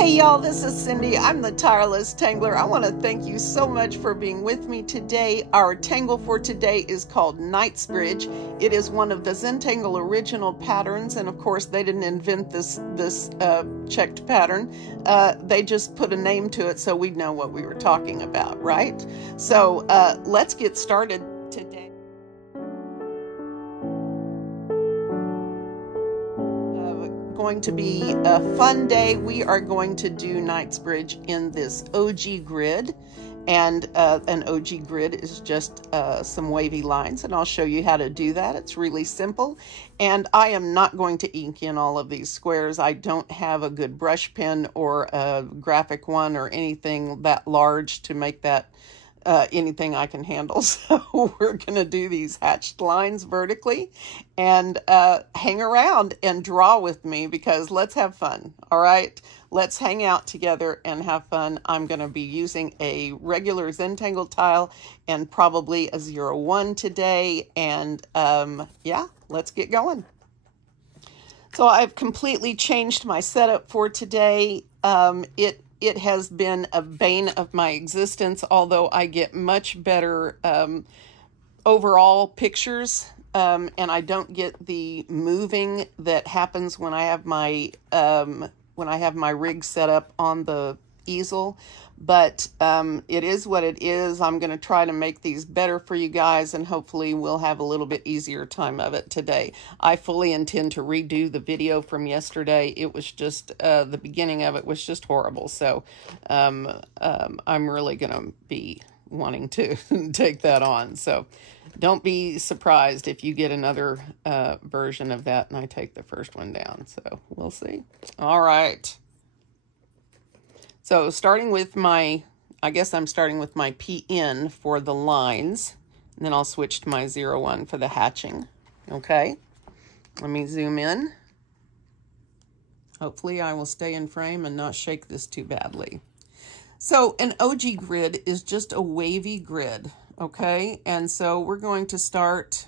Hey y'all, this is Cyndee. I'm the Tireless Tangler. I want to thank you so much for being with me today. Our tangle for today is called KNIGHTSBRIDGE. It is one of the Zentangle original patterns, and of course they didn't invent this checked pattern. They just put a name to it so we'd know what we were talking about, right? So let's get started today. Going to be a fun day. We are going to do KNIGHTSBRIDGE in this OG grid, and an OG grid is just some wavy lines, and I'll show you how to do that. It's really simple, and I am not going to ink in all of these squares. I don't have a good brush pen or a graphic one or anything that large to make that anything I can handle. So we're going to do these hatched lines vertically and hang around and draw with me, because let's have fun. All right, let's hang out together and have fun. I'm going to be using a regular Zentangle tile and probably a 01 today. And yeah, let's get going. So I've completely changed my setup for today. It has been a bane of my existence, although I get much better overall pictures, and I don't get the moving that happens when I have my rig set up on the easel. But it is what it is. I'm going to try to make these better for you guys, and hopefully we'll have a little bit easier time of it today. I fully intend to redo the video from yesterday. It was just, the beginning of it was just horrible. So I'm really going to be wanting to take that on. So don't be surprised if you get another version of that and I take the first one down. So we'll see. All right. So starting with my, I guess I'm starting with my PN for the lines, and then I'll switch to my 01 for the hatching. Okay, let me zoom in. Hopefully I will stay in frame and not shake this too badly. So an OG grid is just a wavy grid, okay? And so we're going to start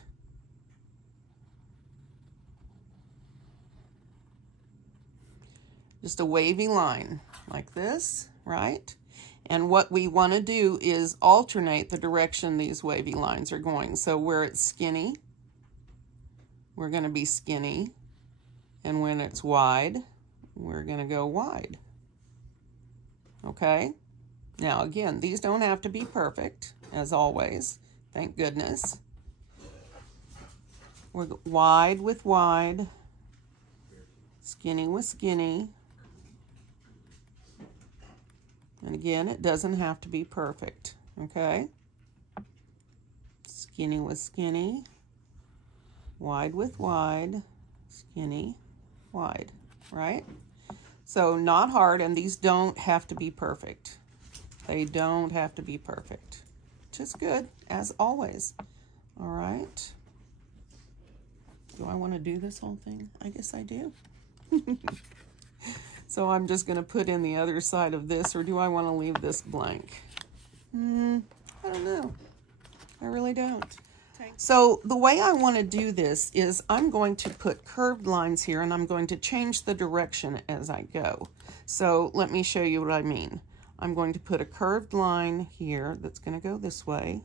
just a wavy line like this, right? And what we want to do is alternate the direction these wavy lines are going. So where it's skinny, we're going to be skinny. And when it's wide, we're going to go wide. Okay? Now again, these don't have to be perfect, as always. Thank goodness. We're wide with wide, skinny with skinny. And again, it doesn't have to be perfect, okay? Skinny with skinny, wide with wide, skinny, wide, right? So not hard, and these don't have to be perfect. They don't have to be perfect. Just good, as always. All right. Do I want to do this whole thing? I guess I do. So I'm just going to put in the other side of this, or do I want to leave this blank? I don't know. I really don't. So the way I want to do this is I'm going to put curved lines here, and I'm going to change the direction as I go. So let me show you what I mean. I'm going to put a curved line here that's going to go this way.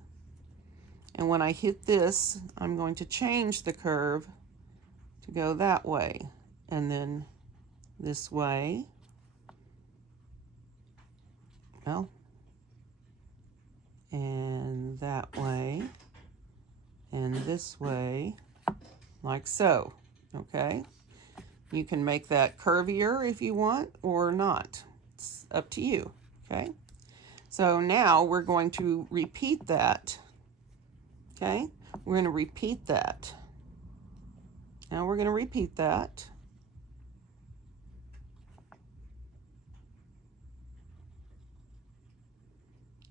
And when I hit this, I'm going to change the curve to go that way, and then this way, well, and that way, and this way, like so, okay? You can make that curvier if you want or not. It's up to you, okay? So now we're going to repeat that, okay? We're going to repeat that. Now we're going to repeat that.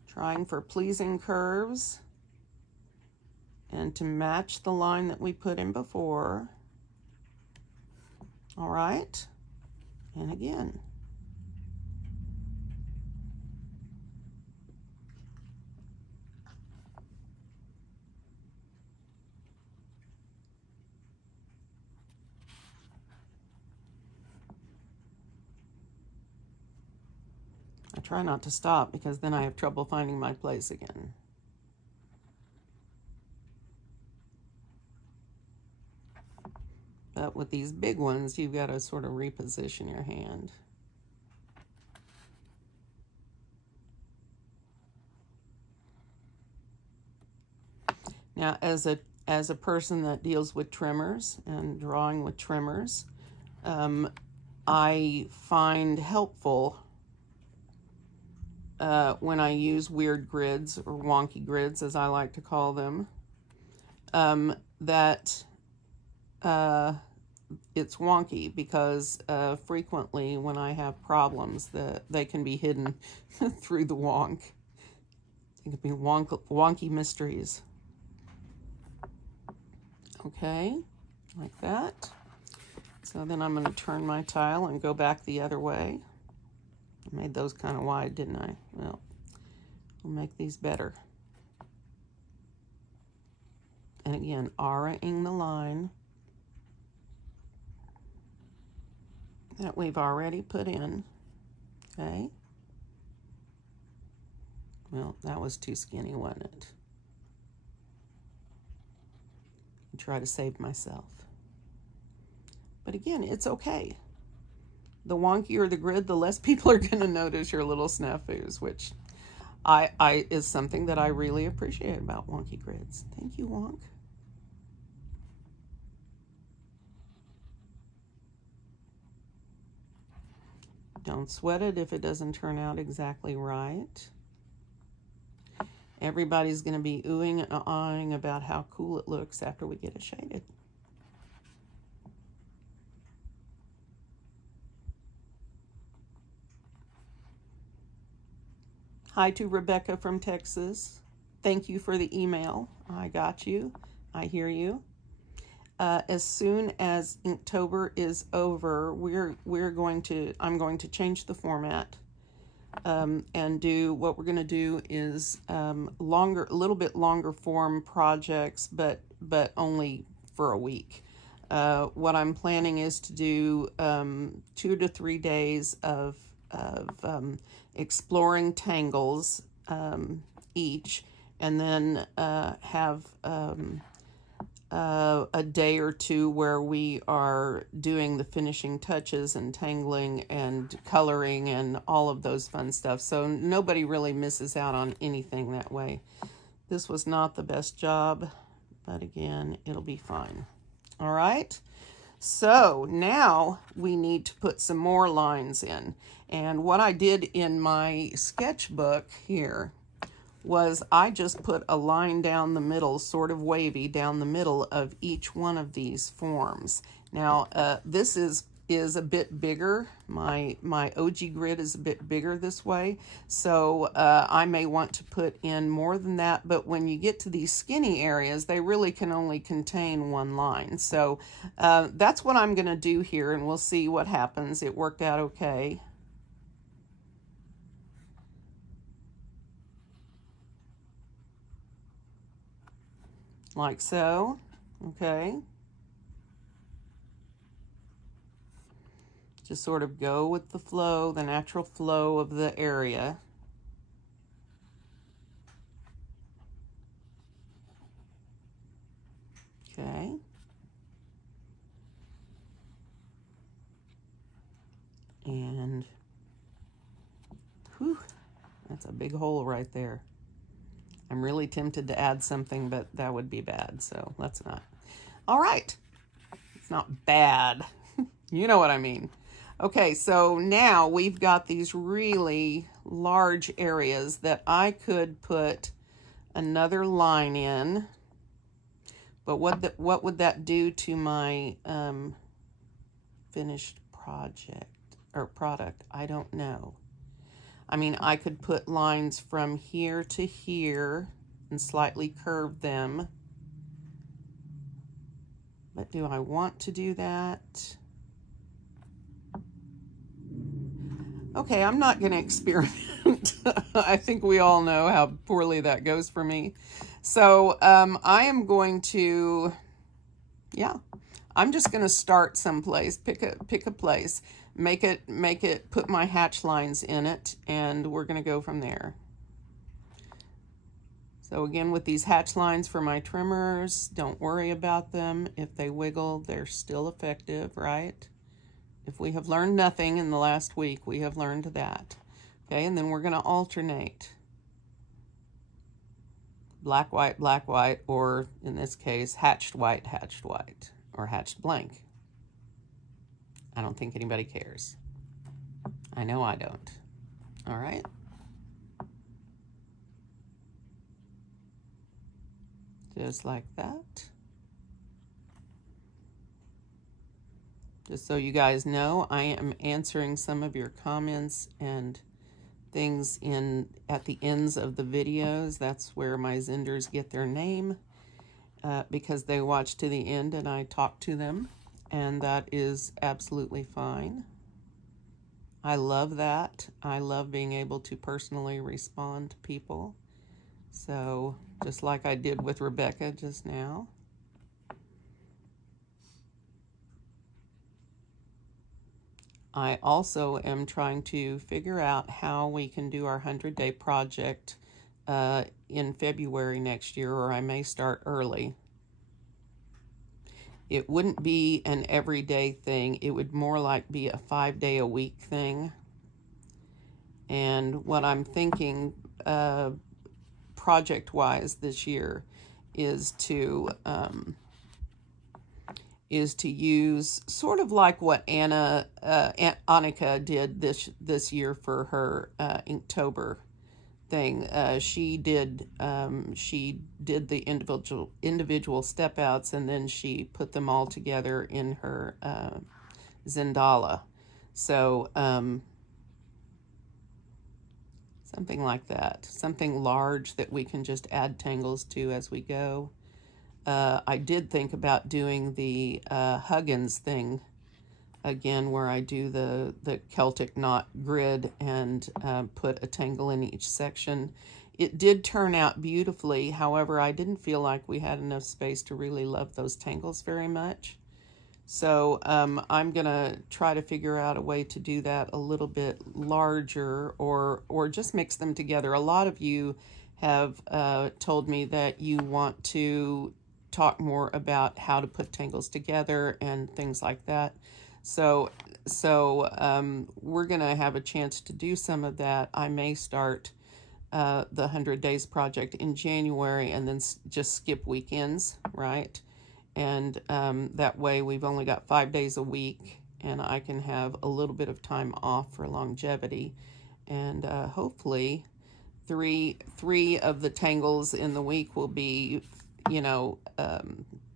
Trying for pleasing curves and to match the line that we put in before. All right, and again. I try not to stop because then I have trouble finding my place again. But with these big ones, you've got to sort of reposition your hand. Now, as a person that deals with trimmers and drawing with trimmers, I find helpful when I use weird grids, or wonky grids as I like to call them, that it's wonky because frequently when I have problems, they can be hidden through the wonk. They can be wonky mysteries. Okay, like that. So then I'm going to turn my tile and go back the other way. I made those kind of wide, didn't I? Well, we'll make these better. And again, aura-ing the line that we've already put in. Okay. Well, that was too skinny, wasn't it? Try to save myself. But again, it's okay. The wonkier the grid, the less people are going to notice your little snafus, which is something that I really appreciate about wonky grids. Thank you, Wonk. Don't sweat it if it doesn't turn out exactly right. Everybody's going to be oohing and ahhing about how cool it looks after we get it shaded. Hi to Rebecca from Texas. Thank you for the email. I got you. I hear you. As soon as Inktober is over, I'm going to change the format. And do what we're going to do is a little bit longer form projects, but only for a week. What I'm planning is to do 2 to 3 days of exploring tangles each, and then have a day or two where we are doing the finishing touches and tangling and coloring and all of those fun stuff. So nobody really misses out on anything that way. This was not the best job, but again, it'll be fine. All right. So now we need to put some more lines in. And what I did in my sketchbook here was I just put a line down the middle, sort of wavy, down the middle of each one of these forms. Now, this is a bit bigger. My OG grid is a bit bigger this way, so I may want to put in more than that, but when you get to these skinny areas, they really can only contain one line. So that's what I'm going to do here, and we'll see what happens. It worked out okay. Like so, okay. Just sort of go with the flow, the natural flow of the area. Okay. And, whew, that's a big hole right there. I'm really tempted to add something, but that would be bad, so let's not. All right. It's not bad. You know what I mean. Okay, so now we've got these really large areas that I could put another line in. But what would that do to my finished project or product? I don't know. I mean, I could put lines from here to here and slightly curve them. But do I want to do that? Okay, I'm not going to experiment. I think we all know how poorly that goes for me. So I am going to, yeah, I'm just going to start someplace, pick a place. put my hatch lines in it, and we're going to go from there. So again, with these hatch lines for my trimmers, don't worry about them. If they wiggle, they're still effective, right? If we have learned nothing in the last week, we have learned that. Okay, and then we're going to alternate. Black, white, or in this case, hatched white, or hatched blank. I don't think anybody cares. I know I don't. All right. Just like that. Just so you guys know, I am answering some of your comments and things at the ends of the videos. That's where my Zenders get their name, because they watch to the end and I talk to them, and that is absolutely fine. I love that. I love being able to personally respond to people. So just like I did with Rebecca just now. I also am trying to figure out how we can do our 100-day project in February next year, or I may start early. It wouldn't be an everyday thing. It would more like be a 5-day-a-week thing. And what I'm thinking project-wise this year is to use sort of like what Annika did this year for her Inktober thing. She did the individual step outs, and then she put them all together in her Zendala. So something like that, something large that we can just add tangles to as we go. I did think about doing the Huggins thing again, where I do the Celtic knot grid and put a tangle in each section. It did turn out beautifully. However, I didn't feel like we had enough space to really love those tangles very much. So I'm gonna try to figure out a way to do that a little bit larger, or just mix them together. A lot of you have told me that you want to talk more about how to put tangles together and things like that. So we're gonna have a chance to do some of that. I may start the 100 Days project in January and then just skip weekends, right? And that way we've only got 5 days a week, and I can have a little bit of time off for longevity. And hopefully three of the tangles in the week will be, you know,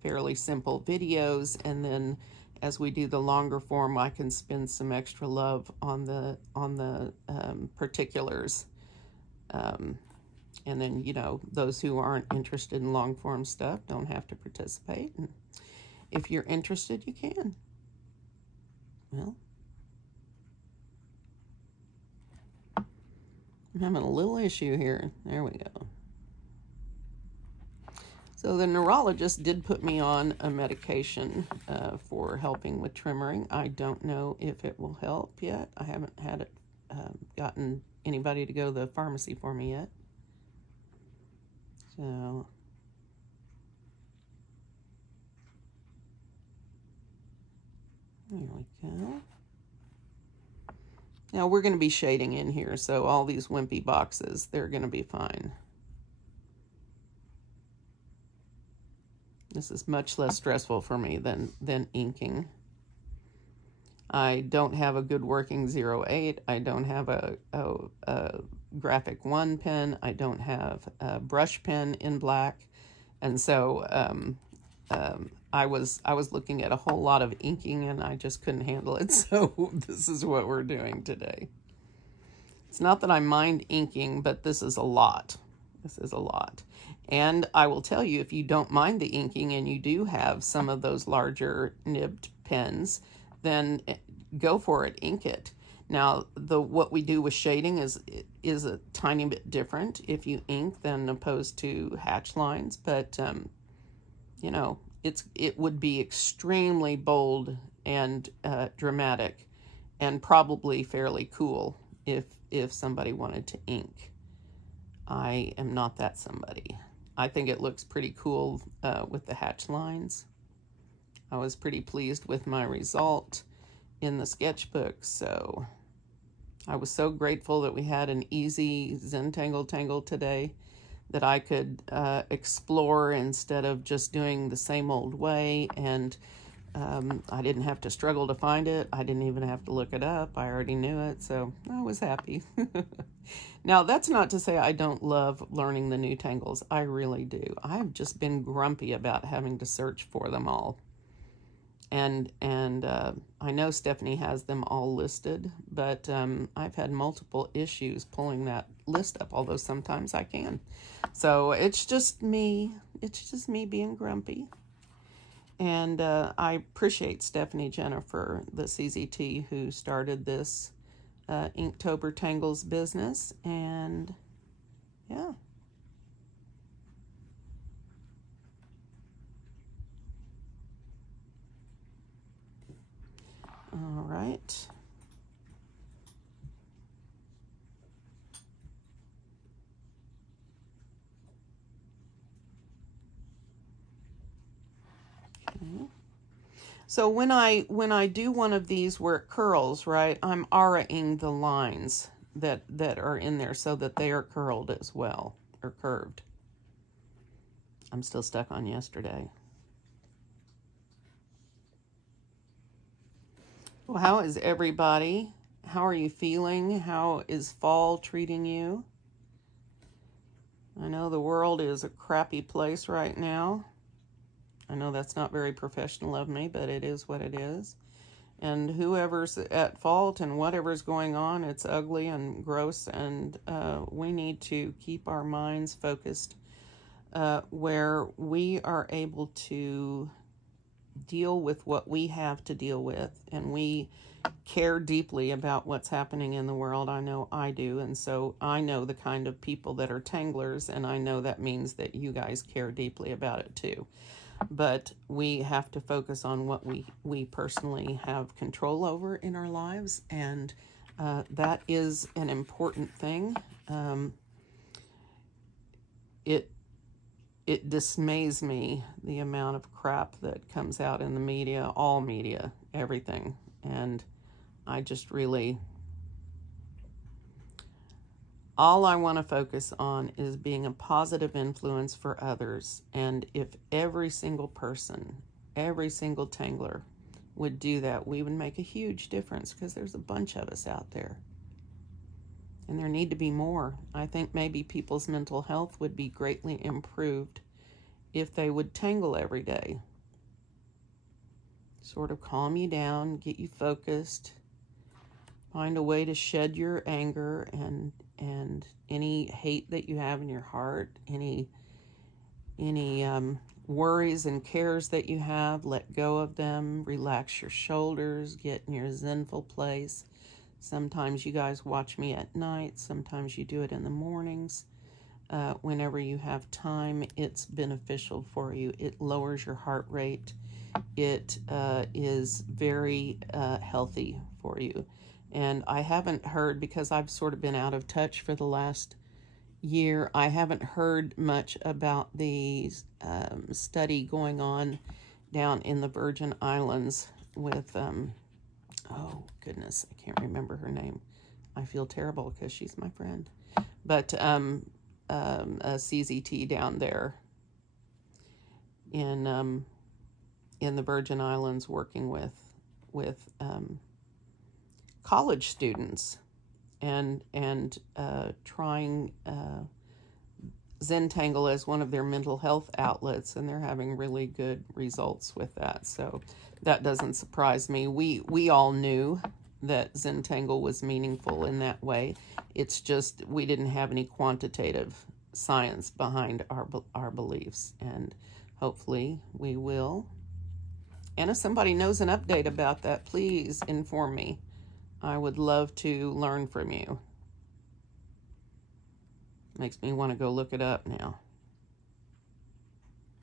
fairly simple videos. And then as we do the longer form, I can spend some extra love on the particulars. And then, you know, those who aren't interested in long form stuff don't have to participate. And if you're interested, you can. Well, I'm having a little issue here. There we go. So the neurologist did put me on a medication for helping with trimmering. I don't know if it will help yet. I haven't had it gotten anybody to go to the pharmacy for me yet. So there we go. Now we're going to be shading in here, so all these wimpy boxes, they're going to be fine. This is much less stressful for me than inking. I don't have a good working 08. I don't have a graphic 1 pen. I don't have a brush pen in black. And so I was looking at a whole lot of inking, and I just couldn't handle it. So this is what we're doing today. It's not that I mind inking, but this is a lot. This is a lot. And I will tell you, if you don't mind the inking and you do have some of those larger nibbed pens, then go for it, ink it. Now, what we do with shading is a tiny bit different if you ink than opposed to hatch lines, but you know, it would be extremely bold and dramatic and probably fairly cool if somebody wanted to ink. I am not that somebody. I think it looks pretty cool with the hatch lines. I was pretty pleased with my result in the sketchbook, so I was so grateful that we had an easy Zentangle tangle today, that I could explore instead of just doing the same old way, and I didn't have to struggle to find it. I didn't even have to look it up. I already knew it, so I was happy. Now, that's not to say I don't love learning the new tangles. I really do. I've just been grumpy about having to search for them all. And I know Stephanie has them all listed, but I've had multiple issues pulling that list up, although sometimes I can. So it's just me. It's just me being grumpy. And I appreciate Stephanie Jennifer, the CZT, who started this Inktober Tangles business. And yeah. All right. Okay. So when I do one of these where it curls, right, I'm aura-ing the lines that are in there so that they are curled as well, or curved. I'm still stuck on yesterday. Well, how is everybody? How are you feeling? How is fall treating you? I know the world is a crappy place right now. I know that's not very professional of me, but it is what it is. And whoever's at fault and whatever's going on, it's ugly and gross, and we need to keep our minds focused where we are able to deal with what we have to deal with, and we care deeply about what's happening in the world. I know I do, and so I know the kind of people that are tanglers, and I know that means that you guys care deeply about it too. But we have to focus on what we personally have control over in our lives, and that is an important thing. It dismays me, the amount of crap that comes out in the media, all media, everything. And I just really, all I want to focus on is being a positive influence for others. And if every single person, every single tangler would do that, we would make a huge difference, because there's a bunch of us out there. And there need to be more. I think maybe people's mental health would be greatly improved if they would tangle every day. Sort of calm you down, get you focused, find a way to shed your anger and any hate that you have in your heart, any worries and cares that you have, let go of them, relax your shoulders, get in your zenful place. Sometimes you guys watch me at night, sometimes you do it in the mornings. Whenever you have time, it's beneficial for you. It lowers your heart rate. It is very healthy for you. And I haven't heard, because I've sort of been out of touch for the last year, I haven't heard much about the study going on down in the Virgin Islands with, oh goodness, I can't remember her name. I feel terrible because she's my friend. But a CZT down there in the Virgin Islands working with college students and trying Zentangle as one of their mental health outlets, and they're having really good results with that. So that doesn't surprise me. We all knew that Zentangle was meaningful in that way. It's just we didn't have any quantitative science behind our beliefs, and hopefully we will. And if somebody knows an update about that, please inform me. I would love to learn from you. Makes me want to go look it up now.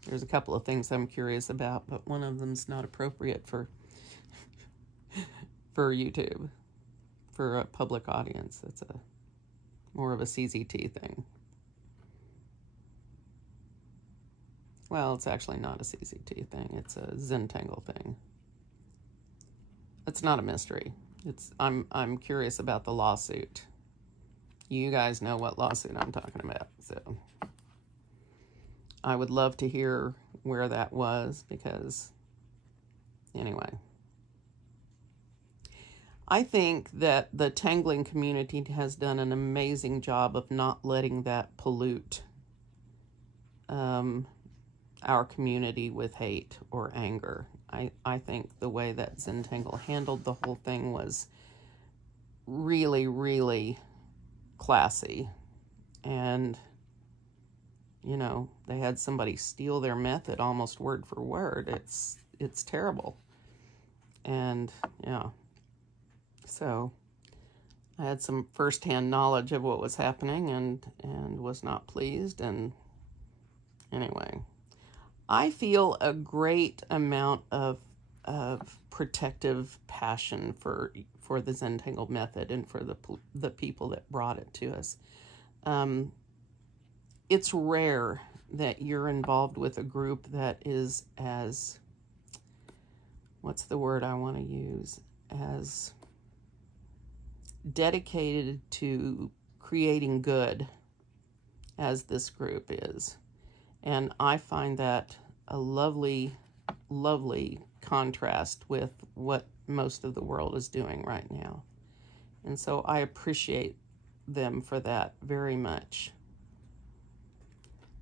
There's a couple of things I'm curious about, but one of them's not appropriate for YouTube. for a public audience. It's more of a CZT thing. Well, it's actually not a CZT thing. It's a Zentangle thing. It's not a mystery. I'm curious about the lawsuit. You guys know what lawsuit I'm talking about, so I would love to hear where that was, because anyway, I think that the tangling community has done an amazing job of not letting that pollute our community with hate or anger. I think the way that Zentangle handled the whole thing was really, really classy. And, you know, they had somebody steal their method almost word for word. It's terrible. And, yeah. So I had some firsthand knowledge of what was happening and was not pleased. And anyway, I feel a great amount of protective passion for the Zentangle Method and for the people that brought it to us. It's rare that you're involved with a group that is as, what's the word I want to use, as dedicated to creating good as this group is. And I find that a lovely, lovely contrast with what most of the world is doing right now. And so I appreciate them for that very much.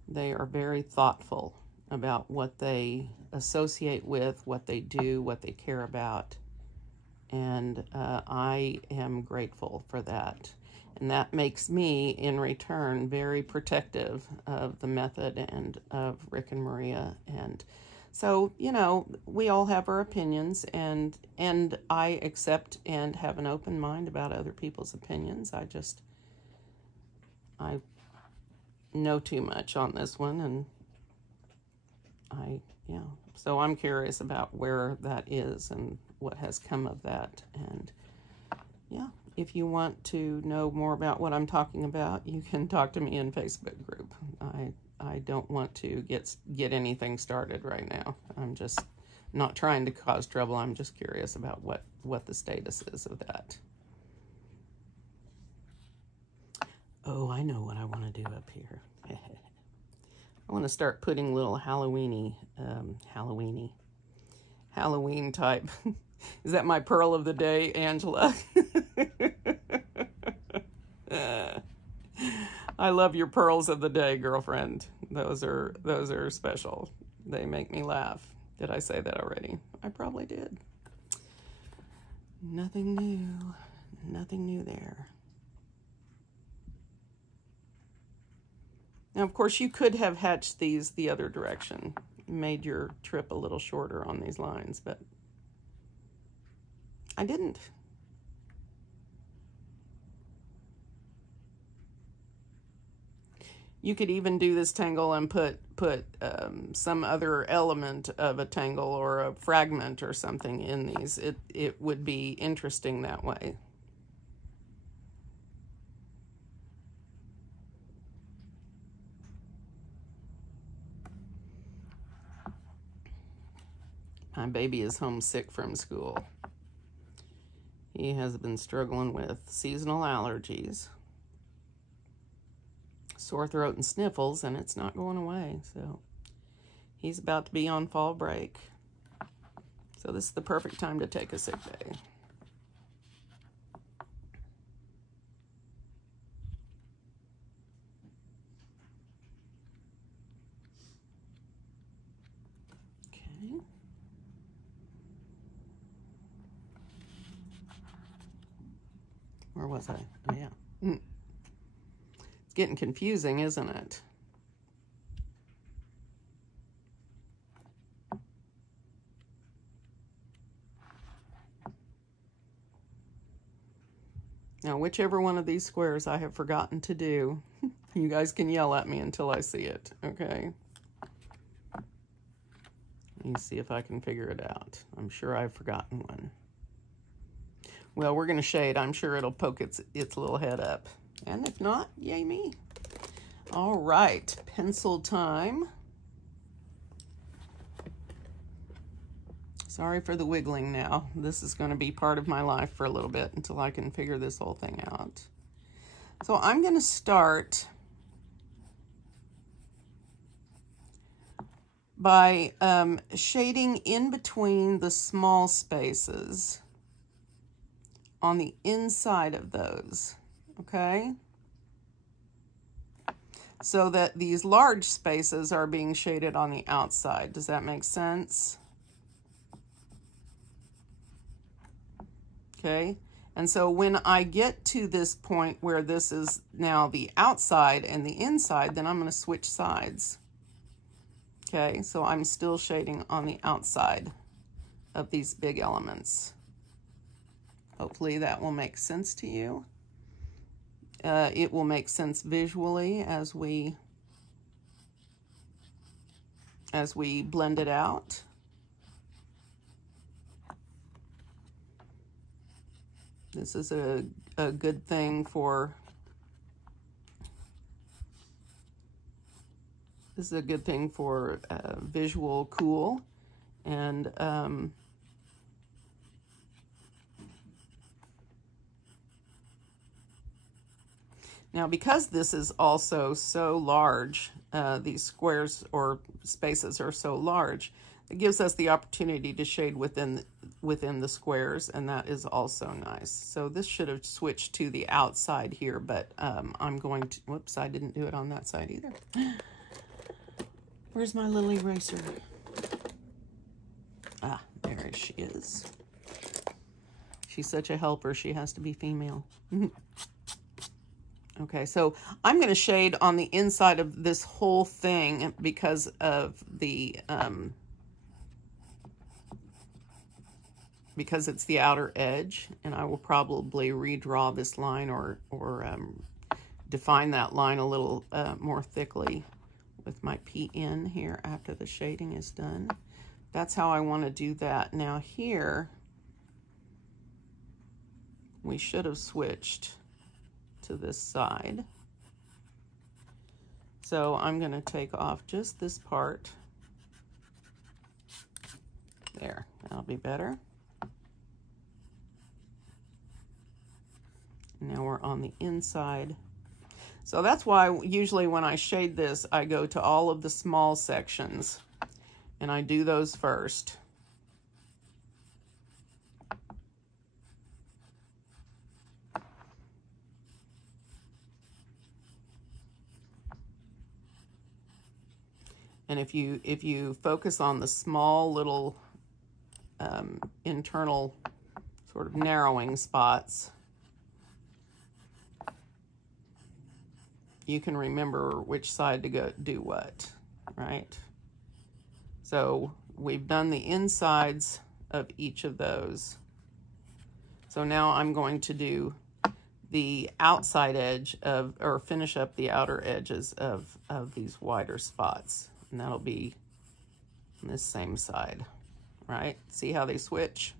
They are very thoughtful about what they associate with, what they do, what they care about. And I am grateful for that. And that makes me, in return, very protective of the method and of Rick and Maria. And so, you know, we all have our opinions, and I accept and have an open mind about other people's opinions. I know too much on this one, and so I'm curious about where that is and what has come of that. And yeah, if you want to know more about what I'm talking about, you can talk to me in Facebook group. I don't want to get anything started right now. I'm just not trying to cause trouble. I'm just curious about what the status is of that. Oh, I know what I want to do up here. I want to start putting little Halloween type. Is that my pearl of the day, Angela? I love your pearls of the day, girlfriend. Those are special. They make me laugh. Did I say that already? I probably did. Nothing new there. Now, of course, you could have hatched these the other direction, made your trip a little shorter on these lines, but I didn't. You could even do this tangle and put some other element of a tangle or a fragment or something in these. It would be interesting that way. My baby is homesick from school. He has been struggling with seasonal allergies, sore throat and sniffles, and it's not going away. So he's about to be on fall break. So this is the perfect time to take a sick day. Okay. Where was I? Oh, yeah. It's getting confusing, isn't it? Now, whichever one of these squares I have forgotten to do, you guys can yell at me until I see it, okay? Let me see if I can figure it out. I'm sure I've forgotten one. Well, we're going to shade. I'm sure it'll poke its little head up. And if not, yay me. All right, pencil time. Sorry for the wiggling now. This is going to be part of my life for a little bit until I can figure this whole thing out. So I'm going to start by shading in between the small spaces on the inside of those, okay? So that these large spaces are being shaded on the outside. Does that make sense? Okay, and so when I get to this point where this is now the outside and the inside, then I'm going to switch sides. Okay, so I'm still shading on the outside of these big elements. Hopefully that will make sense to you. It will make sense visually as we blend it out. This is a good thing for visual cool, and now because this is also so large, these squares or spaces are so large, it gives us the opportunity to shade within the squares, and that is also nice. So this should have switched to the outside here, but I'm going to, whoops, I didn't do it on that side either. Where's my little eraser? Ah, there she is. She's such a helper, she has to be female. Okay, so I'm going to shade on the inside of this whole thing because of the because it's the outer edge, and I will probably redraw this line or define that line a little more thickly with my PN here after the shading is done. That's how I want to do that. Now here, we should have switched to this side. So I'm going to take off just this part. There, that'll be better. Now we're on the inside. So that's why usually when I shade this, I go to all of the small sections and I do those first. And if you focus on the small little internal sort of narrowing spots, you can remember which side to go do what, right? So we've done the insides of each of those. So now I'm going to do the outside edge of, or finish up the outer edges of these wider spots. And that'll be on this same side, right? See how they switch?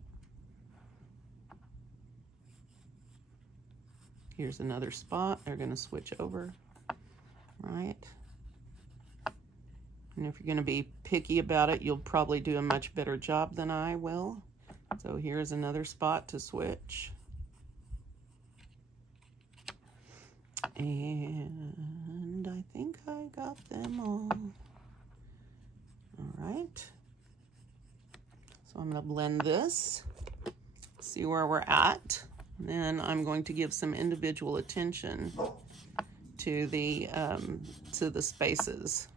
Here's another spot. They're going to switch over, right? And if you're going to be picky about it, you'll probably do a much better job than I will. So here's another spot to switch. And I think I got them all. All right. So I'm going to blend this, see where we're at. And then I'm going to give some individual attention to the spaces.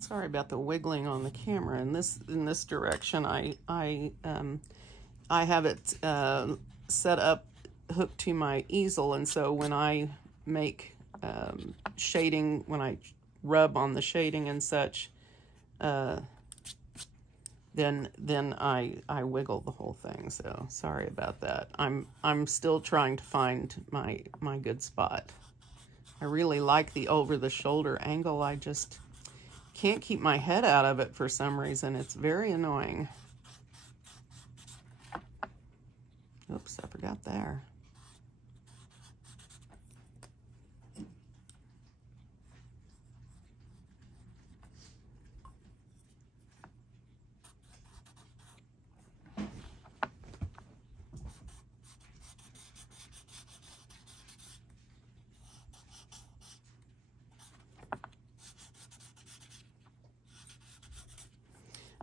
Sorry about the wiggling on the camera. In this direction, I have it set up, hooked to my easel, and so when I make shading, when I rub on the shading and such, then I wiggle the whole thing. So sorry about that. I'm still trying to find my good spot. I really like the over the shoulder angle. I just can't keep my head out of it for some reason. It's very annoying. Oops, I forgot there.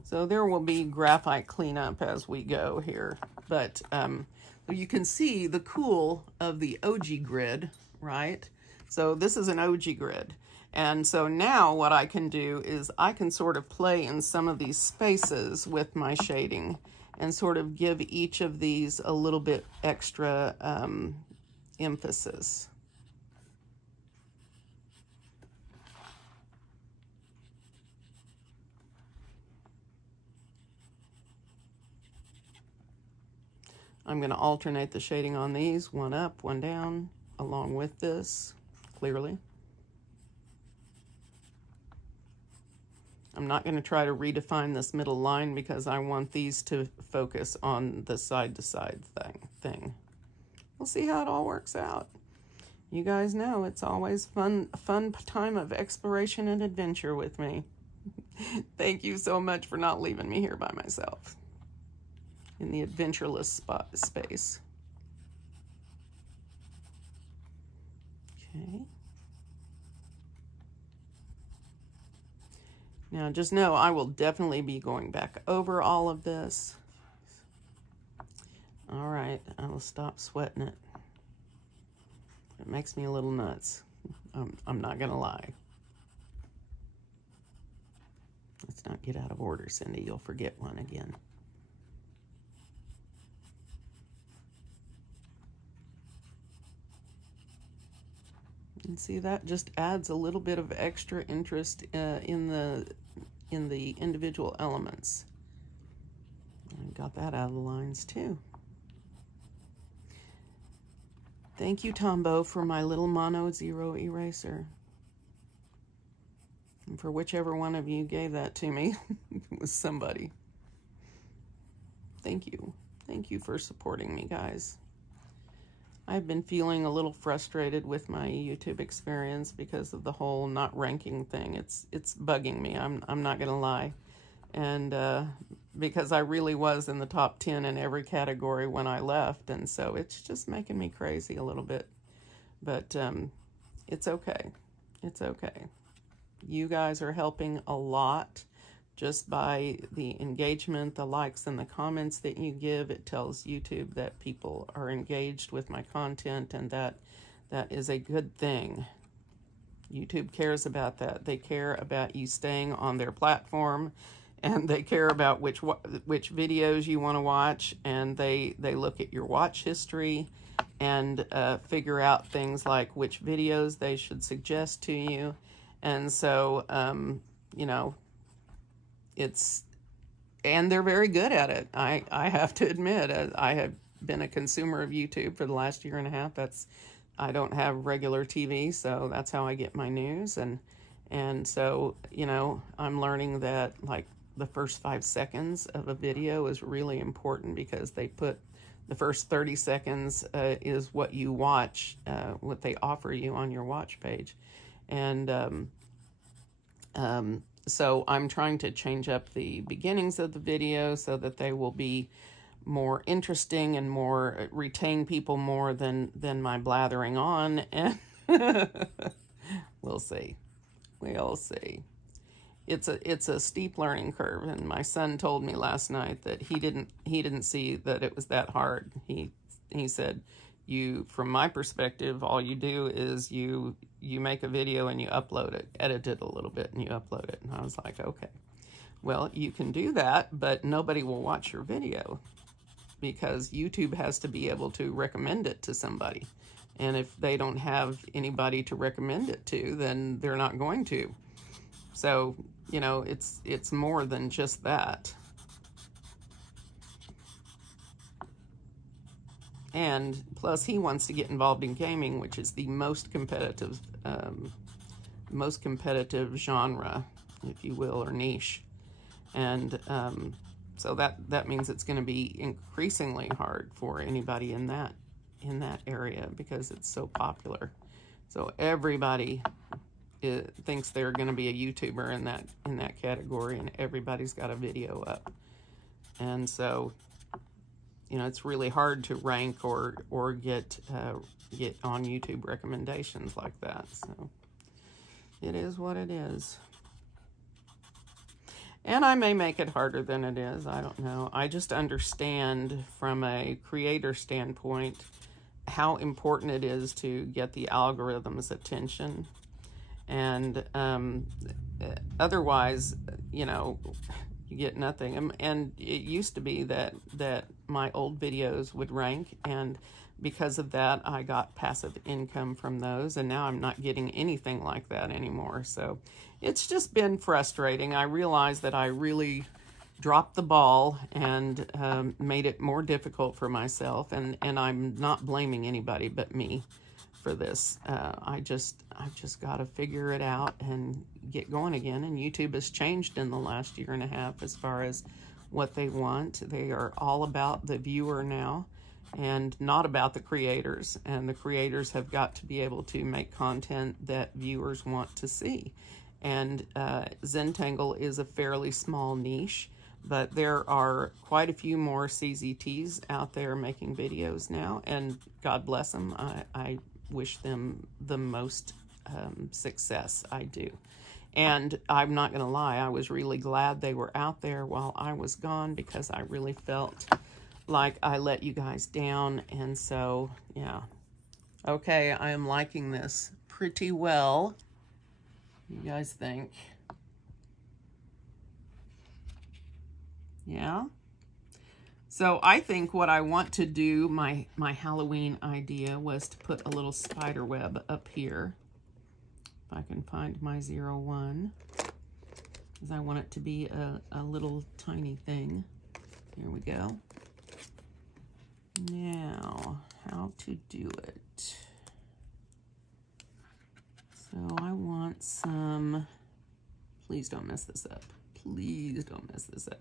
So there will be graphite cleanup as we go here, but you can see the cool of the OG grid, right? So this is an OG grid. And so now what I can do is I can sort of play in some of these spaces with my shading and sort of give each of these a little bit extra emphasis. I'm going to alternate the shading on these, one up, one down, along with this, clearly. I'm not going to try to redefine this middle line because I want these to focus on the side-to-side thing. We'll see how it all works out. You guys know it's always a fun time of exploration and adventure with me. Thank you so much for not leaving me here by myself in the adventureless space. Okay. Now just know I will definitely be going back over all of this. All right, I will stop sweating it. It makes me a little nuts. I'm not gonna lie. Let's not get out of order, Cyndee. You'll forget one again. And see, that just adds a little bit of extra interest in the individual elements. I got that out of the lines too. Thank you, Tombo, for my little mono zero eraser. And for whichever one of you gave that to me, it was somebody. Thank you. Thank you for supporting me, guys. I've been feeling a little frustrated with my YouTube experience because of the whole not ranking thing. It's bugging me. I'm not gonna lie, and because I really was in the top 10 in every category when I left, and so it's just making me crazy a little bit. But it's okay. It's okay. You guys are helping a lot. Just by the engagement, the likes, and the comments that you give, it tells YouTube that people are engaged with my content, and that is a good thing. YouTube cares about that. They care about you staying on their platform, and they care about which videos you want to watch, and they look at your watch history and figure out things like which videos they should suggest to you. And so, you know, and they're very good at it. I have to admit, I have been a consumer of YouTube for the last year and a half. I don't have regular TV, so that's how I get my news. And so, you know, I'm learning that like the first 5 seconds of a video is really important, because they put the first 30 seconds is what you watch, what they offer you on your watch page. And so I'm trying to change up the beginnings of the video so that they will be more interesting and more retain people more than my blathering on. And we'll see. We'll see. It's a steep learning curve, and my son told me last night that he didn't see that it was that hard. He said, from my perspective, all you do is you make a video and you upload it, edit it a little bit, and you upload it. And I was like, okay, well, you can do that, but nobody will watch your video, because YouTube has to be able to recommend it to somebody. And if they don't have anybody to recommend it to, then they're not going to. So you know, it's more than just that. And plus, he wants to get involved in gaming, which is the most competitive genre, if you will, or niche. And so that means it's going to be increasingly hard for anybody in that area because it's so popular. So everybody thinks they're going to be a YouTuber in that category, and everybody's got a video up. And so, you know, it's really hard to rank or get on YouTube recommendations like that. So it is what it is. And I may make it harder than it is. I don't know. I just understand from a creator standpoint how important it is to get the algorithm's attention. And otherwise, you know, you get nothing. And it used to be that my old videos would rank, and because of that, I got passive income from those, and now I'm not getting anything like that anymore. So it's just been frustrating. I realized that I really dropped the ball and made it more difficult for myself, and I'm not blaming anybody but me for this. I've just got to figure it out and get going again. And YouTube has changed in the last year and a half as far as what they want. They are all about the viewer now and not about the creators. And the creators have got to be able to make content that viewers want to see. And Zentangle is a fairly small niche, but there are quite a few more CZTs out there making videos now, and God bless them. I wish them the most success. I do. And I'm not going to lie, I was really glad they were out there while I was gone, because I really felt like I let you guys down. And so, yeah. Okay, I am liking this pretty well. You guys think? Yeah? So I think what I want to do, my Halloween idea was to put a little spider web up here. If I can find my 01. Because I want it to be a little tiny thing. Here we go. Now, how to do it. So I want some, please don't mess this up. Please don't mess this up.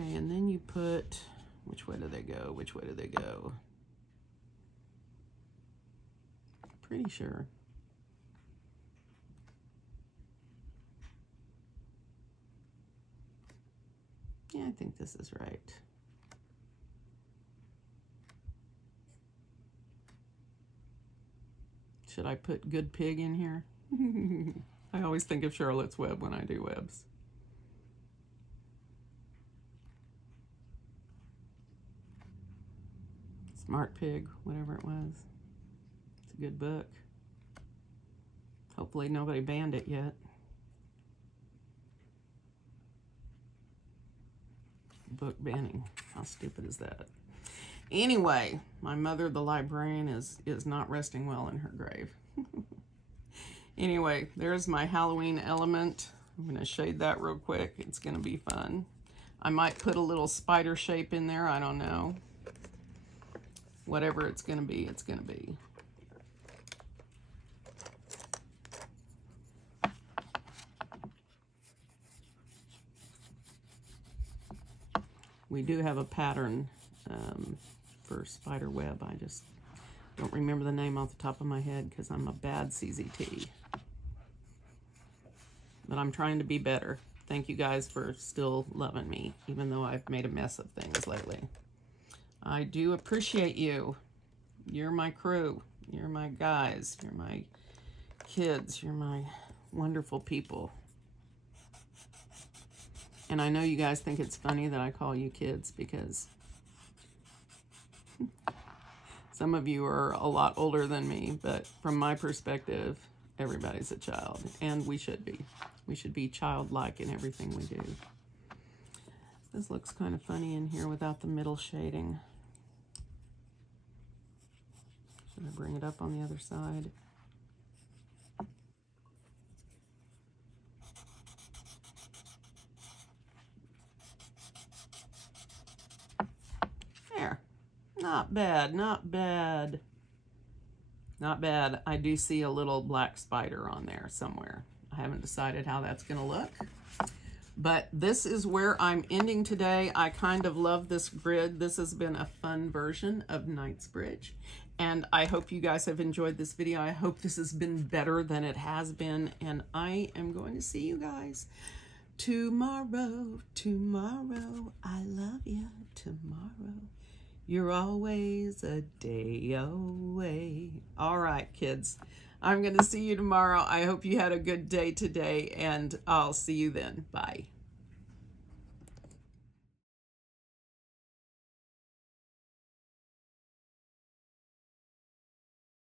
Okay, and then you put, which way do they go? Which way do they go? Pretty sure. Yeah, I think this is right. Should I put good pig in here? I always think of Charlotte's Web when I do webs. Smart Pig, whatever it was. It's a good book. Hopefully nobody banned it yet. Book banning. How stupid is that? Anyway, my mother, the librarian, is not resting well in her grave. Anyway, there's my Halloween element. I'm going to shade that real quick. It's going to be fun. I might put a little spider shape in there. I don't know. Whatever it's going to be, it's going to be. We do have a pattern for spider web. I just don't remember the name off the top of my head because I'm a bad CZT. But I'm trying to be better. Thank you guys for still loving me, even though I've made a mess of things lately. I do appreciate you. You're my crew. You're my guys. You're my kids. You're my wonderful people. And I know you guys think it's funny that I call you kids because Some of you are a lot older than me, but from my perspective, everybody's a child, and we should be. We should be childlike in everything we do. This looks kind of funny in here without the middle shading. Should I bring it up on the other side? There. Not bad, not bad. Not bad. I do see a little black spider on there somewhere. I haven't decided how that's going to look. But this is where I'm ending today. I kind of love this grid. This has been a fun version of KNIGHTSBRIDGE. And I hope you guys have enjoyed this video. I hope this has been better than it has been. And I am going to see you guys tomorrow. Tomorrow. I love you. Tomorrow. You're always a day away. All right, kids. I'm going to see you tomorrow. I hope you had a good day today, and I'll see you then. Bye.